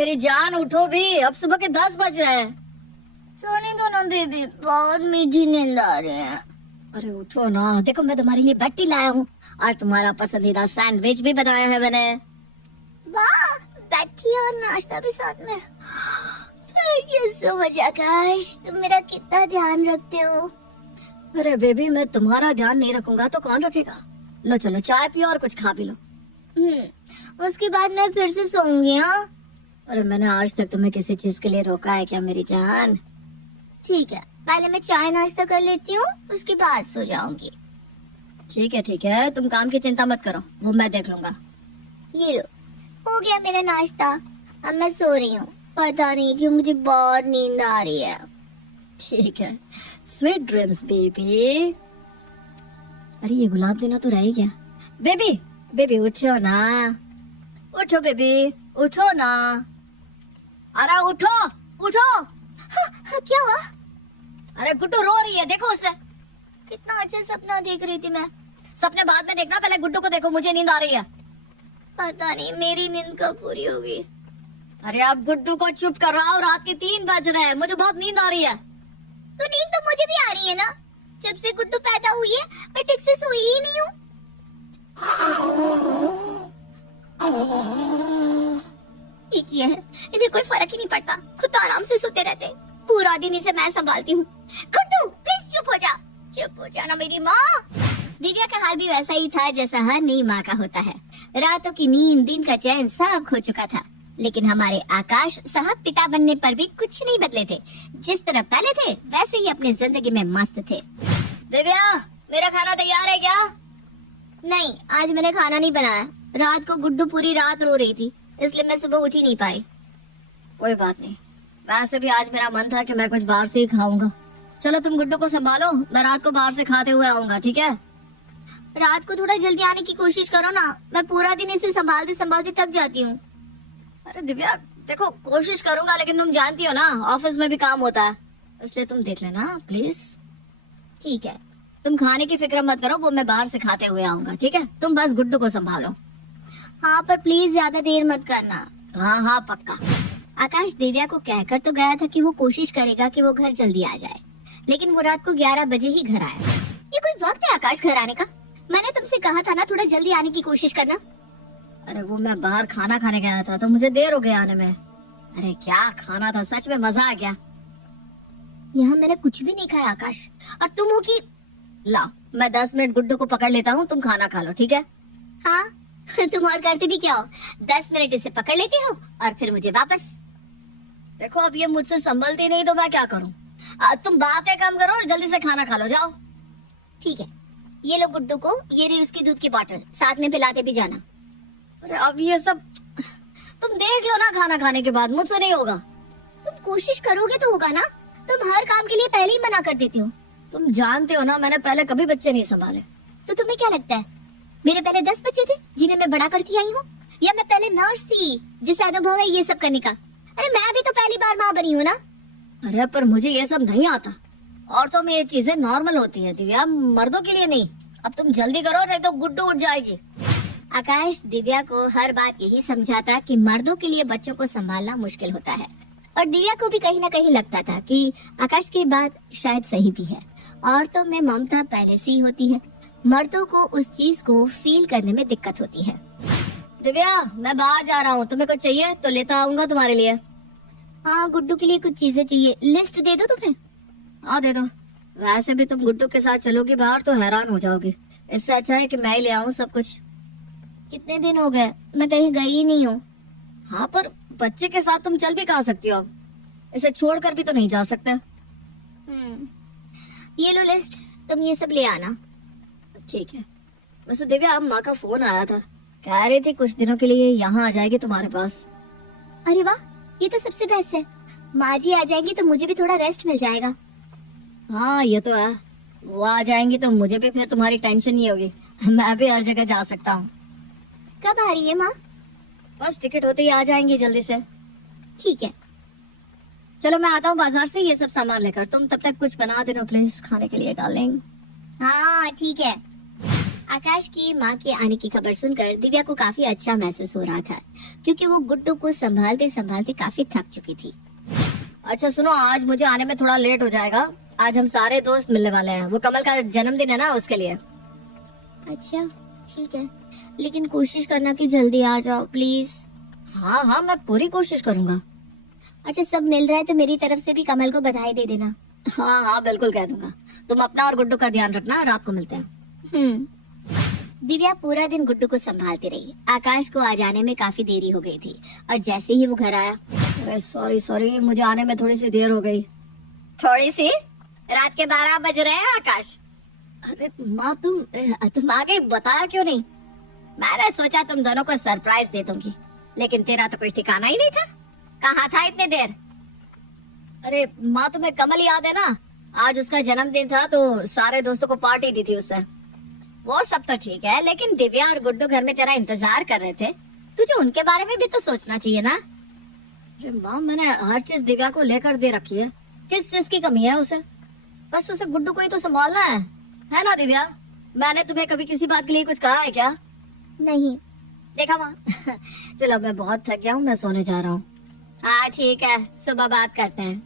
मेरी जान उठो भी, अब सुबह के 10 बज रहे हैं। सोने दो ना बेबी, बहुत मीठी नींद आ रही है। अरे उठो ना, देखो मैं तुम्हारे लिए बैठी लाया हूँ। आज तुम्हारा पसंदीदा सैंडविच भी बनाया है मैंने। वाह, बैठी और नाश्ता भी साथ में। थैंक यू सो मच आकाश, तुम मेरा कितना ध्यान रखते हो। अरे बेबी, मैं तुम्हारा ध्यान नहीं रखूंगा तो कौन रखेगा। लो चलो चाय पियो और कुछ खा भी लो। उसके बाद मैं फिर से सोऊंगी। हाँ, अरे मैंने आज तक तुम्हें किसी चीज के लिए रोका है क्या मेरी जान? ठीक है, पहले मैं चाय नाश्ता कर लेती हूँ, उसके बाद सो जाऊंगी। ठीक है, तुम काम की चिंता मत करो, वो मैं देख लूंगा। ये लो, हो गया मेरा नाश्ता। अब मैं सो रही हूँ, पता नहीं क्यों मुझे बहुत नींद आ रही है। ठीक है, स्वीट ड्रीम्स बेबी। अरे ये गुलाब देना तो रह ही गया। बेबी बेबी उठो ना, उठो बेबी, उठो ना। अरे उठो उठो। क्या हुआ? अरे गुड्डू रो रही है, देखो उसे। कितना अच्छा सपना देख रही थी मैं। सपने बाद में देखना, पहले गुड्डू को देखो, मुझे नींद आ रही है। पता नहीं मेरी नींद कब पूरी होगी। अरे अब गुड्डू को चुप कराओ, रात के 3 बज रहे हैं, मुझे बहुत नींद आ रही है। तो नींद तो मुझे भी आ रही है ना, जब से गुड्डू पैदा हुई है मैं ठीक से सोई ही नहीं हूँ। ठीक है, इन्हें कोई फर्क ही नहीं पड़ता, खुद तो आराम से सोते रहते, पूरा दिन इसे मैं संभालती हूँ। गुड्डू प्लीज चुप हो जा, चुप हो जाना मेरी माँ। दिव्या का हाल भी वैसा ही था जैसा हर नई माँ का होता है। रातों की नींद, दिन का चैन सब खो चुका था, लेकिन हमारे आकाश साहब पिता बनने पर भी कुछ नहीं बदले थे। जिस तरह पहले थे वैसे ही अपनी जिंदगी में मस्त थे। दिव्या, मेरा खाना तैयार है क्या? नहीं, आज मैंने खाना नहीं बनाया। रात को गुड्डू पूरी रात रो रही थी, इसलिए मैं सुबह उठ ही नहीं पाई। कोई बात नहीं, वैसे भी आज मेरा मन था कि मैं कुछ बाहर से ही खाऊंगा। चलो तुम गुड्डू को संभालो, मैं रात को बाहर से खाते हुए आऊंगा, ठीक है? रात को थोड़ा जल्दी आने की कोशिश करो ना, मैं पूरा दिन इसे संभालते संभालते थक जाती हूँ। अरे दिव्या देखो, कोशिश करूंगा, लेकिन तुम जानती हो ना ऑफिस में भी काम होता है, इसलिए तुम देख लेना प्लीज। ठीक है, तुम खाने की फिक्र मत करो, वो मैं बाहर से खाते हुए आऊंगा, ठीक है? तुम बस गुड्डू को संभालो। हाँ, पर प्लीज ज्यादा देर मत करना। हाँ पक्का। आकाश दिव्या को कहकर तो गया था कि वो कोशिश करेगा कि वो घर जल्दी आ जाए, लेकिन वो रात को 11 बजे ही घर आया। ये कोई वक्त है आकाश घर आने का? मैंने तुमसे कहा था ना थोड़ा जल्दी आने की कोशिश करना। अरे वो मैं बाहर खाना खाने गया था तो मुझे देर हो गया आने में। अरे क्या खाना था, सच में मजा आ गया। यहाँ मैंने कुछ भी नहीं खाया आकाश, और तुम हो कि लाओ मैं 10 मिनट गुड्डू को पकड़ लेता हूँ, तुम खाना खा लो, ठीक है? हाँ तुम और करते भी क्या हो, 10 मिनट इसे पकड़ लेते हो और फिर मुझे वापस। देखो अब ये मुझसे संभलती नहीं तो मैं क्या करूँ। तुम बातें कम करो और जल्दी से खाना खा लो, जाओ। ठीक है, ये लो गुड्डू को, ये रही उसकी दूध की बोतल, साथ में पिलाते भी जाना। अरे अब ये सब तुम देख लो ना, खाना खाने के बाद मुझसे नहीं होगा। तुम कोशिश करोगे तो होगा ना, तुम हर काम के लिए पहले ही मना कर देती हो। तुम जानते हो ना मैंने पहले कभी बच्चे नहीं संभाले। तो तुम्हें क्या लगता है मेरे पहले 10 बच्चे थे जिन्हें मैं बड़ा करती आई हूँ, या मैं पहले नर्स थी जिसे अनुभव है ये सब करने का? अरे मैं भी तो पहली बार माँ बनी हूँ ना। अरे पर मुझे ये सब नहीं आता, औरतों में ये चीजें नॉर्मल होती है दिव्या, मर्दों के लिए नहीं। अब तुम जल्दी करो नहीं तो गुड्डू उठ जाएगी। आकाश दिव्या को हर बात यही समझाता कि मर्दों के लिए बच्चों को संभालना मुश्किल होता है, और दिव्या को भी कहीं ना कहीं लगता था कि आकाश की बात शायद सही भी है। औरतों में ममता पहले से ही होती है, मर्दों को उस चीज को फील करने में दिक्कत होती है। दिव्या मैं बाहर जा रहा हूँ, तुम्हें कुछ चाहिए तो लेता आऊंगा तुम्हारे लिए। हाँ, गुड्डू के लिए कुछ चीजें चाहिए, लिस्ट दे दो तुम्हें। हाँ दे दो। वैसे भी तुम गुड्डू के साथ चलोगी बाहर तो हैरान हो जाओगी, इससे अच्छा है कि मैं ही ले आऊँ सब कुछ। कितने दिन हो गए मैं कहीं गई ही नहीं हूँ। हाँ पर बच्चे के साथ तुम चल भी कहाँ सकती हो, अब इसे छोड़कर भी तो नहीं जा सकते। ये लो लिस्ट, तुम ये सब ले आना। ठीक है। वैसे दिव्या माँ का फोन आया था, कह रही थी कुछ दिनों के लिए यहाँ आ जाएगी तुम्हारे पास। अरे वाह, ये तो सबसे बेस्ट है। माँ जी आ जाएंगी तो मुझे भी थोड़ा रेस्ट मिल जाएगा। हाँ ये तो है, वो आ जाएंगी तो मुझे भी फिर तुम्हारी टेंशन नहीं होगी, मैं भी हर जगह जा सकता हूँ। कब आ रही है माँ? बस टिकट होते ही आ जाएंगी जल्दी से। ठीक है, चलो मैं आता हूँ बाजार से ये सब सामान लेकर, तुम तब तक कुछ बना देना प्लीज खाने के लिए डार्लिंग। हाँ ठीक है। आकाश की माँ के आने की खबर सुनकर दिव्या को काफी अच्छा महसूस हो रहा था, क्योंकि वो गुड्डू को संभालते संभालते काफी थक चुकी थी। अच्छा सुनो, आज मुझे आने में थोड़ा लेट हो जाएगा। आज हम सारे दोस्त मिलने वाले हैं, वो कमल का जन्मदिन है ना, उसके लिए। अच्छा ठीक है, लेकिन कोशिश करना कि जल्दी आ जाओ प्लीज। हाँ हाँ, मैं पूरी कोशिश करूंगा। अच्छा सब मिल रहा है तो मेरी तरफ से भी कमल को बधाई दे देना। हाँ हाँ बिल्कुल कह दूंगा। तुम अपना और गुड्डू का ध्यान रखना, रात को मिलते हैं। दिव्या पूरा दिन गुड्डू को संभालती रही। आकाश को आ जाने में काफी देरी हो गई थी और जैसे ही वो घर आया, अरे सॉरी, मुझे आने में थोड़ी सी देर हो गई। थोड़ी सी? रात के 12 बज रहे हैं आकाश। अरे माँ, तुम आगे बताया क्यों नहीं? मैंने सोचा तुम दोनों को सरप्राइज दे दूंगी, लेकिन तेरा तो कोई ठिकाना ही नहीं था। कहाँ था इतने देर? अरे माँ, तुम्हें कमल याद है ना? आज उसका जन्मदिन था तो सारे दोस्तों को पार्टी दी थी उसने। वो सब तो ठीक है, लेकिन दिव्या और गुड्डू घर में तेरा इंतजार कर रहे थे। तुझे उनके बारे में भी तो सोचना चाहिए ना। अरे माँ, मैंने हर चीज दिव्या को लेकर दे रखी है। किस चीज की कमी है उसे? बस उसे गुड्डू को ही तो संभालना है ना दिव्या? मैंने तुम्हें कभी किसी बात के लिए कुछ कहा है क्या? नहीं। देखा माँ। चलो, मैं बहुत थक गया हूँ, मैं सोने जा रहा हूँ। हाँ ठीक है, सुबह बात करते हैं।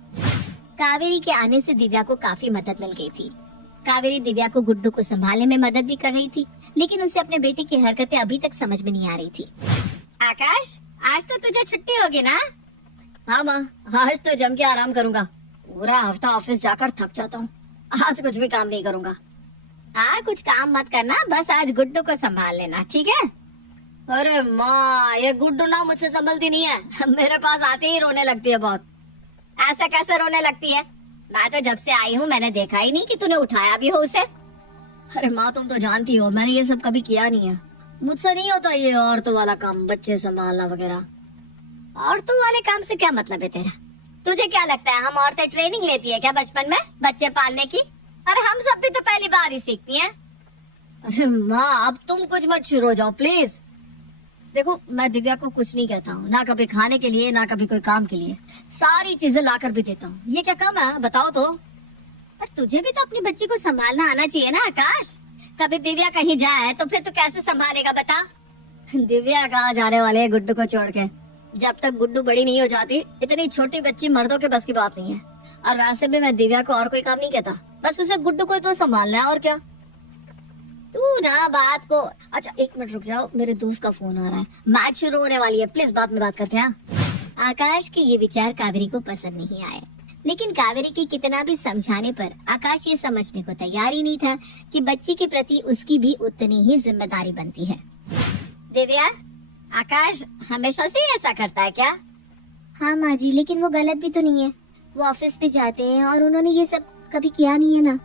कावेरी के आने से दिव्या को काफी मदद मिल गई थी। कावेरी दिव्या को गुड्डू को संभालने में मदद भी कर रही थी, लेकिन उसे अपने बेटे की हरकतें अभी तक समझ में नहीं आ रही थी। आकाश, आज तो तुझे छुट्टी होगी ना? हाँ माँ, आज तो जम के आराम करूंगा। पूरा हफ्ता ऑफिस जाकर थक जाता हूँ, आज कुछ भी काम नहीं करूंगा। हाँ, कुछ काम मत करना, बस आज गुड्डू को संभाल लेना, ठीक है? अरे माँ, ये गुड्डू ना मुझसे संभलती नहीं है। मेरे पास आते ही रोने लगती है बहुत। ऐसा कैसे रोने लगती है? मैं तो जब से आई हूँ मैंने देखा ही नहीं कि तूने उठाया भी हो उसे। अरे माँ, तुम तो जानती हो मैंने ये सब कभी किया नहीं है। मुझसे नहीं होता ये औरतों वाला काम, बच्चे संभालना वगैरह। औरतों वाले काम से क्या मतलब है तेरा? तुझे क्या लगता है हम औरतें ट्रेनिंग लेती है क्या बचपन में बच्चे पालने की? अरे हम सब भी तो पहली बार ही सीखती हैं। अरे माँ, अब तुम कुछ मत शुरू हो जाओ प्लीज। देखो, मैं दिव्या को कुछ नहीं कहता हूँ, ना कभी खाने के लिए ना कभी कोई काम के लिए। सारी चीजें लाकर भी देता हूँ। ये क्या कम है, बताओ तो? पर तुझे भी तो अपनी बच्ची को संभालना आना चाहिए ना आकाश। कभी दिव्या कहीं जाए तो फिर तू कैसे संभालेगा बता? दिव्या कहाँ जाने वाले है गुड्डू को छोड़ के? जब तक गुड्डू बड़ी नहीं हो जाती, इतनी छोटी बच्ची मर्दों के बस की बात नहीं है। और वैसे भी मैं दिव्या को और कोई काम नहीं कहता, बस उसे गुड्डू को तो संभालना है, और क्या। तू ना बात को। अच्छा 1 मिनट रुक जाओ, मेरे दोस्त का फोन आ रहा है, मैच शुरू होने वाली है, प्लीज बाद में बात करते हैं। आकाश के ये विचार कावेरी को पसंद नहीं आए, लेकिन कावेरी की कितना भी समझाने पर आकाश ये समझने को तैयार ही नहीं था कि बच्ची के प्रति उसकी भी उतनी ही जिम्मेदारी बनती है। दिव्या, आकाश हमेशा से ऐसा करता है क्या? हाँ माँ जी, लेकिन वो गलत भी तो नहीं है। वो ऑफिस भी जाते हैं और उन्होंने ये सब कभी किया नहीं है ना।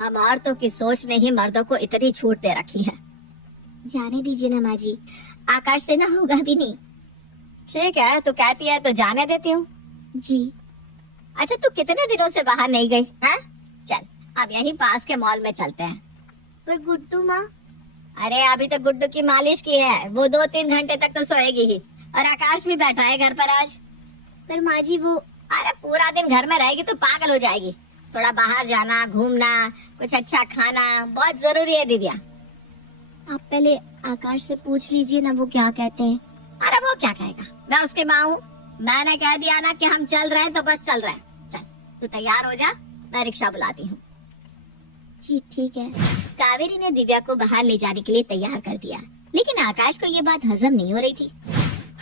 हम औरतों की सोच ने ही मर्दों को इतनी छूट दे रखी है। जाने दीजिए ना माँ जी, आकाश से ना होगा भी नहीं। ठीक है, तू कहती है तो जाने देती हूँ। जी। अच्छा, तू कितने दिनों से बाहर नहीं गई है? चल अब यहीं पास के मॉल में चलते हैं। पर गुड्डू माँ? अरे अभी तो गुड्डू की मालिश की है, वो 2-3 घंटे तक तो सोएगी ही। और आकाश भी बैठा है घर पर आज। पर माँ जी वो, अरे पूरा दिन घर में रहेगी तो पागल हो जाएगी। थोड़ा बाहर जाना, घूमना, कुछ अच्छा खाना बहुत जरूरी है दिव्या। आप पहले आकाश से पूछ लीजिए ना वो क्या कहते हैं। अरे वो क्या कहेगा, मैं उसकी माँ हूँ। मैंने कह दिया ना कि हम चल रहे हैं तो बस चल रहे हैं। चल तू तैयार हो जा, मैं रिक्शा बुलाती हूँ। जी ठीक है। कावेरी ने दिव्या को बाहर ले जाने के लिए तैयार कर दिया, लेकिन आकाश को ये बात हजम नहीं हो रही थी।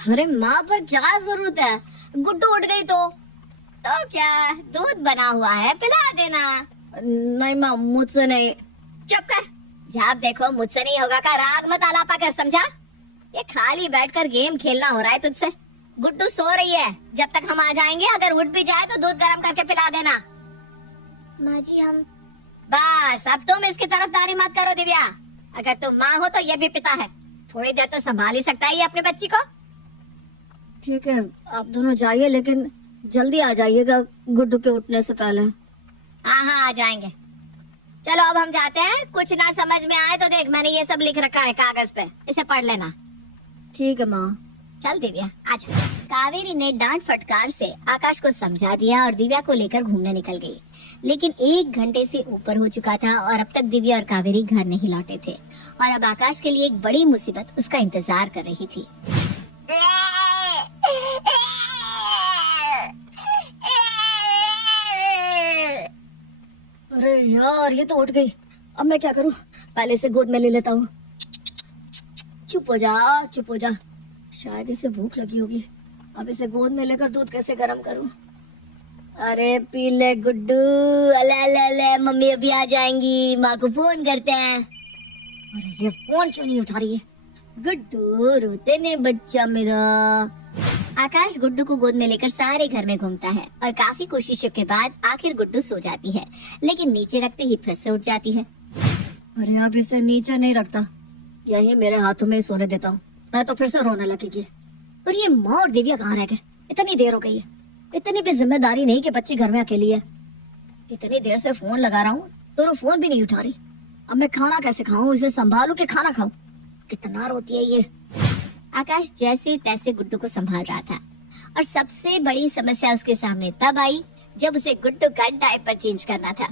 अरे माँ, पर क्या जरूरत है, गुड्डू उठ गई तो क्या दूध बना हुआ है, पिला देना। नहीं माँ, मुझसे नहीं। चुप कर, जब देखो मुझसे नहीं होगा का राग मत आलापा कर, समझा? ये खाली बैठकर गेम खेलना हो रहा है तुझसे। गुड्डू सो रही है, जब तक हम आ जाएंगे अगर उठ भी जाए तो दूध गर्म करके पिला देना। माँ जी हम, बस अब तुम इसकी तरफदारी मत करो दिव्या। अगर तुम माँ हो तो ये भी पिता है, थोड़ी देर तो संभाल ही सकता है ये अपने बच्ची को। ठीक है, आप दोनों जाइए, लेकिन जल्दी आ जाइएगा गुड्डू के उठने से पहले। हाँ हाँ आ जाएंगे। चलो अब हम जाते हैं। कुछ ना समझ में आए तो देख, मैंने ये सब लिख रखा है कागज पे, इसे पढ़ लेना। ठीक है माँ। चल दिव्या आजा। कावेरी ने डांट फटकार से आकाश को समझा दिया और दिव्या को लेकर घूमने निकल गई। लेकिन 1 घंटे से ऊपर हो चुका था और अब तक दिव्या और कावेरी घर नहीं लौटे थे और अब आकाश के लिए एक बड़ी मुसीबत उसका इंतजार कर रही थी। अरे यार, ये तो उठ गई। अब मैं क्या करूं? पहले से गोद में ले लेता हूँ। चुप हो जा, चुप हो जा। शायद इसे भूख लगी होगी। अब इसे गोद में लेकर दूध कैसे गर्म करूं? अरे पी ले गुड्डू। अले अले अले, मम्मी अभी आ जाएंगी, माँ को फोन करते हैं। अरे ये फोन क्यों नहीं उठा रही है? गुड्डू रोते ने बच्चा मेरा। आकाश गुड्डू को गोद में लेकर सारे घर में घूमता है और काफी कोशिशों के बाद आखिर गुड्डू सो जाती है, लेकिन नीचे रखते ही फिर से उठ जाती है। अरे अब इसे नीचे नहीं रखता, यही मेरे हाथों में सोने देता हूँ, मैं तो फिर से रोने लगेगी। और ये माँ और दिव्या कहाँ रह गए? इतनी देर हो गई है। इतनी भी जिम्मेदारी नहीं कि बच्ची घर में अकेली है। इतनी देर से फोन लगा रहा हूँ, दोनों फोन भी नहीं उठा रही। अब मैं खाना कैसे खाऊं? इसे संभालू के खाना खाऊं? कितना रोती है ये। आकाश जैसे तैसे गुड्डू को संभाल रहा था और सबसे बड़ी समस्या उसके सामने तब आई जब उसे गुड्डू का डायपर चेंज करना था।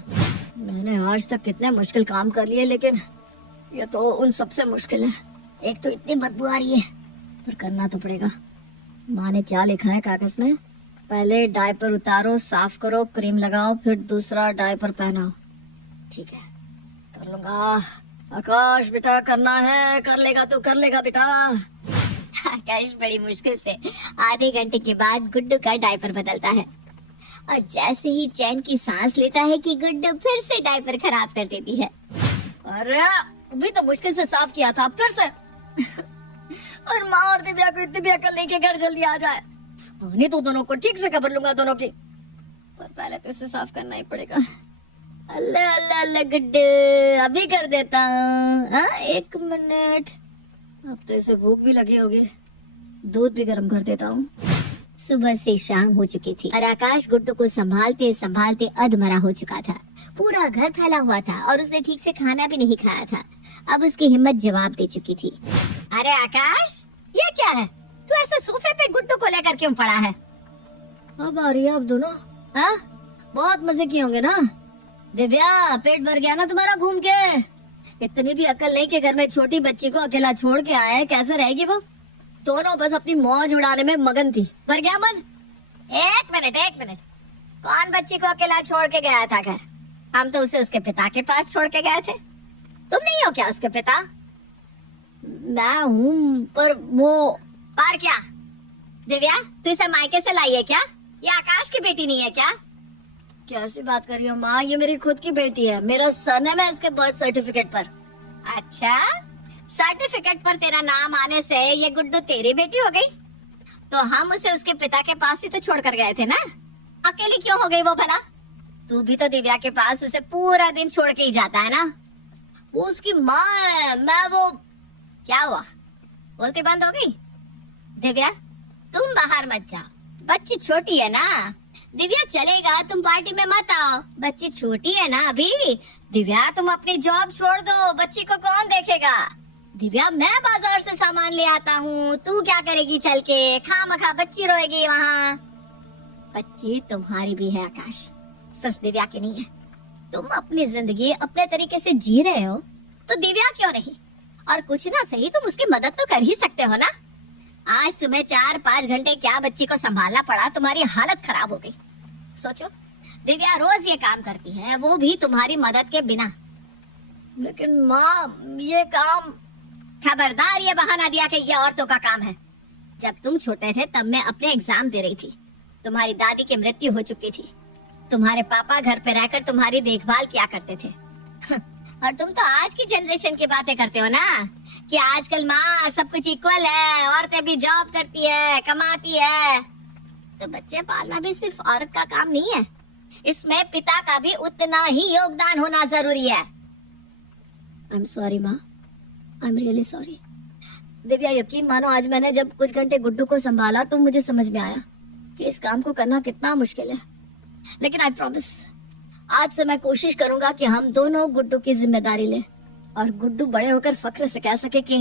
मैंने आज तक कितने मुश्किल काम कर लिए, लेकिन ये तो उन सबसे मुश्किल है। एक तो इतनी बदबू आ रही है, पर करना तो पड़ेगा। माँ ने क्या लिखा है कागज में? पहले डायपर उतारो, साफ करो, क्रीम लगाओ, फिर दूसरा डायपर पहनाओ। ठीक है, कर लूंगा। आकाश बेटा, करना है, कर लेगा तो कर लेगा बेटा। आकाश बड़ी मुश्किल से आधे घंटे के बाद गुड्डू का डायपर बदलता है और जैसे ही चैन की सांस लेता है कि गुड्डू फिर से डायपर खराब कर देती है। अरे अभी तो मुश्किल से साफ किया था, फिर से। और माँ और दिव्या को इतनी भी अकल नहीं कि घर जल्दी आ जाए। नहीं तो दोनों को ठीक से खबर लूंगा, दोनों की। पर पहले तो इसे साफ करना ही पड़ेगा। अल्लाह अल्लाह अल्लाह गुड्डू, अभी कर देता हूँ। 1 मिनट। अब तो इसे भूख भी लगी होगी, दूध भी गर्म कर देता हूँ। सुबह से शाम हो चुकी थी और आकाश गुड्डू को संभालते संभालते अधमरा हो चुका था। पूरा घर फैला हुआ था और उसने ठीक से खाना भी नहीं खाया था। अब उसकी हिम्मत जवाब दे चुकी थी। अरे आकाश, ये क्या है? तू ऐसे सोफे पे गुड्डू को लेकर क्यों पड़ा है? अब आ रही है अब दोनों? हाँ, बहुत मजे किए होंगे ना? दिव्या, पेट भर गया ना तुम्हारा घूम के? इतनी भी अकल नहीं कि घर में छोटी बच्ची को अकेला छोड़ के आए। कैसे रहेगी वो? दोनों बस अपनी मौज उड़ाने में मगन थी। भर गया मन? 1 मिनट। कौन बच्ची को अकेला छोड़ के गया था घर? हम तो उसे उसके पिता के पास छोड़ के गए थे। तुम नहीं हो क्या उसके पिता? मैं हूँ, पर वो। पर क्या? दिव्या, तू इसे मायके से लाई है क्या? ये आकाश की बेटी नहीं है क्या? कैसी बात कर रही हो माँ? ये मेरी खुद की बेटी है, मेरा सरनेम है इसके बर्थ सर्टिफिकेट पर। अच्छा, सर्टिफिकेट पर तेरा नाम आने से ये गुड्डू तेरी बेटी हो गई? तो हम उसे उसके पिता के पास ही तो छोड़ कर गए थे ना? अकेली क्यों हो गई वो भला? तू भी तो दिव्या के पास उसे पूरा दिन छोड़ के ही जाता है ना? वो उसकी माँ है, मैं वो। क्या हुआ? बोलती बंद हो गई? दिव्या, तुम बाहर मत जाओ, बच्ची छोटी है ना। दिव्या चलेगा, तुम पार्टी में मत आओ, बच्ची छोटी है ना अभी। दिव्या, तुम अपनी जॉब छोड़ दो, बच्ची को कौन देखेगा? दिव्या, मैं बाजार से सामान ले आता हूँ, तू क्या करेगी चल के? खामखा बच्ची रोएगी वहाँ। बच्ची तुम्हारी भी है आकाश, सिर्फ दिव्या की नहीं है। तुम अपनी जिंदगी अपने तरीके से जी रहे हो, तो दिव्या क्यों नहीं? और कुछ ना सही तुम उसकी मदद तो कर ही सकते हो ना। आज तुम्हें 4-5 घंटे क्या बच्ची को संभालना पड़ा, तुम्हारी हालत खराब हो गई। सोचो, दिव्या रोज ये काम करती है, वो भी तुम्हारी मदद के बिना। लेकिन माँ, ये काम। खबरदार ये बहाना दिया कि ये औरतों का काम है। जब तुम छोटे थे तब मैं अपने एग्जाम दे रही थी, तुम्हारी दादी की मृत्यु हो चुकी थी, तुम्हारे पापा घर पे रहकर तुम्हारी देखभाल किया करते थे। और तुम तो आज की जनरेशन की बातें करते हो ना कि आजकल माँ सब कुछ इक्वल है, औरतें भी जॉब करती है, कमाती है। तो बच्चे पालना भी सिर्फ औरत का काम नहीं है, इसमें पिता का भी उतना ही योगदान होना जरूरी है। आई एम सॉरी माँ, I am really sorry. Divya, यकीन मानो, आज मैंने जब कुछ घंटे गुड्डू को संभाला तो मुझे समझ में आया कि इस काम को करना कितना मुश्किल है। लेकिन आई प्रॉमिस, आज से मैं कोशिश करूंगा कि हम दोनों गुड्डू की जिम्मेदारी लें और गुड्डू बड़े होकर फख्र से कह सके कि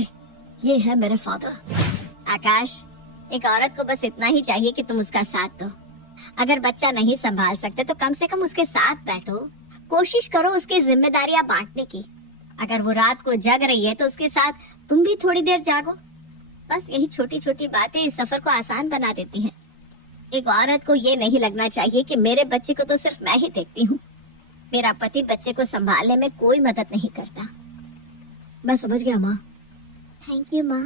ये है मेरे फादर। आकाश, एक औरत को बस इतना ही चाहिए कि तुम उसका साथ दो। अगर बच्चा नहीं संभाल सकते तो कम से कम उसके साथ बैठो, कोशिश करो उसकी जिम्मेदारियां बांटने की। अगर वो रात को जग रही है तो उसके साथ तुम भी थोड़ी देर जागो। बस यही छोटी छोटी बातें इस सफर को आसान बना देती हैं। एक औरत को ये नहीं लगना चाहिए कि मेरे बच्चे को तो सिर्फ मैं ही देखती हूँ, मेरा पति बच्चे को संभालने में कोई मदद नहीं करता। मैं समझ गया माँ। थैंक यू माँ।